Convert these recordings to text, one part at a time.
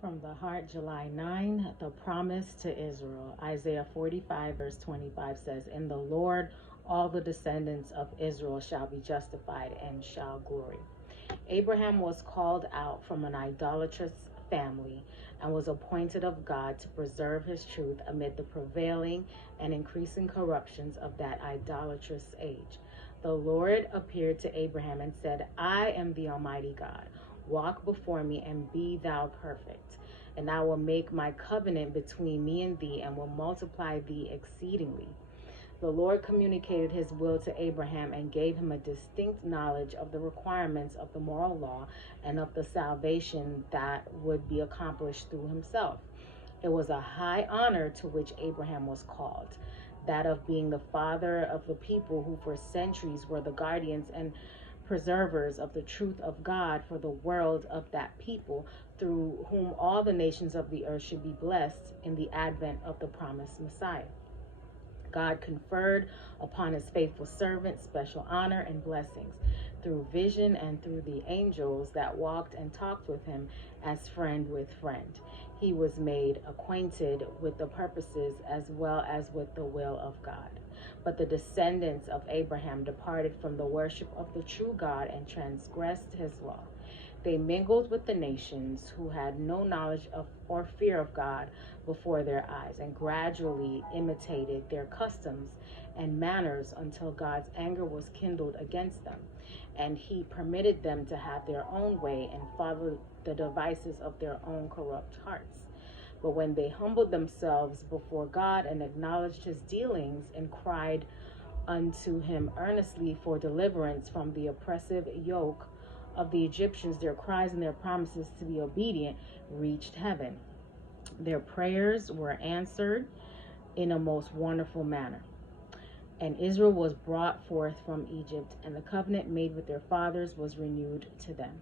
From the Heart, July 9, the promise to Israel. Isaiah 45, verse 25 says, "In the Lord all the descendants of Israel shall be justified and shall glory." Abraham was called out from an idolatrous family and was appointed of God to preserve his truth amid the prevailing and increasing corruptions of that idolatrous age. The Lord appeared to Abraham and said, "I am the Almighty God. Walk before me and be thou perfect. And I will make my covenant between me and thee and will multiply thee exceedingly." The Lord communicated his will to Abraham and gave him a distinct knowledge of the requirements of the moral law and of the salvation that would be accomplished through himself. It was a high honor to which Abraham was called, that of being the father of the people who for centuries were the guardians and preservers of the truth of God for the world of that people, through whom all the nations of the earth should be blessed in the advent of the promised Messiah. God conferred upon his faithful servant special honor and blessings through vision and through the angels that walked and talked with him as friend with friend. He was made acquainted with the purposes as well as with the will of God. But the descendants of Abraham departed from the worship of the true God and transgressed his law. They mingled with the nations who had no knowledge of or fear of God before their eyes, and gradually imitated their customs and manners until God's anger was kindled against them, and he permitted them to have their own way and follow the devices of their own corrupt hearts. But when they humbled themselves before God and acknowledged his dealings and cried unto him earnestly for deliverance from the oppressive yoke of the Egyptians, their cries and their promises to be obedient reached heaven. Their prayers were answered in a most wonderful manner. And Israel was brought forth from Egypt, and the covenant made with their fathers was renewed to them.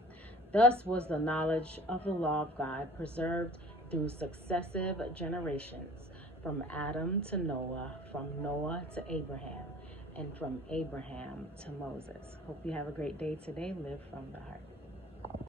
Thus was the knowledge of the law of God preserved through successive generations, from Adam to Noah, from Noah to Abraham, and from Abraham to Moses. Hope you have a great day today. Live from the heart.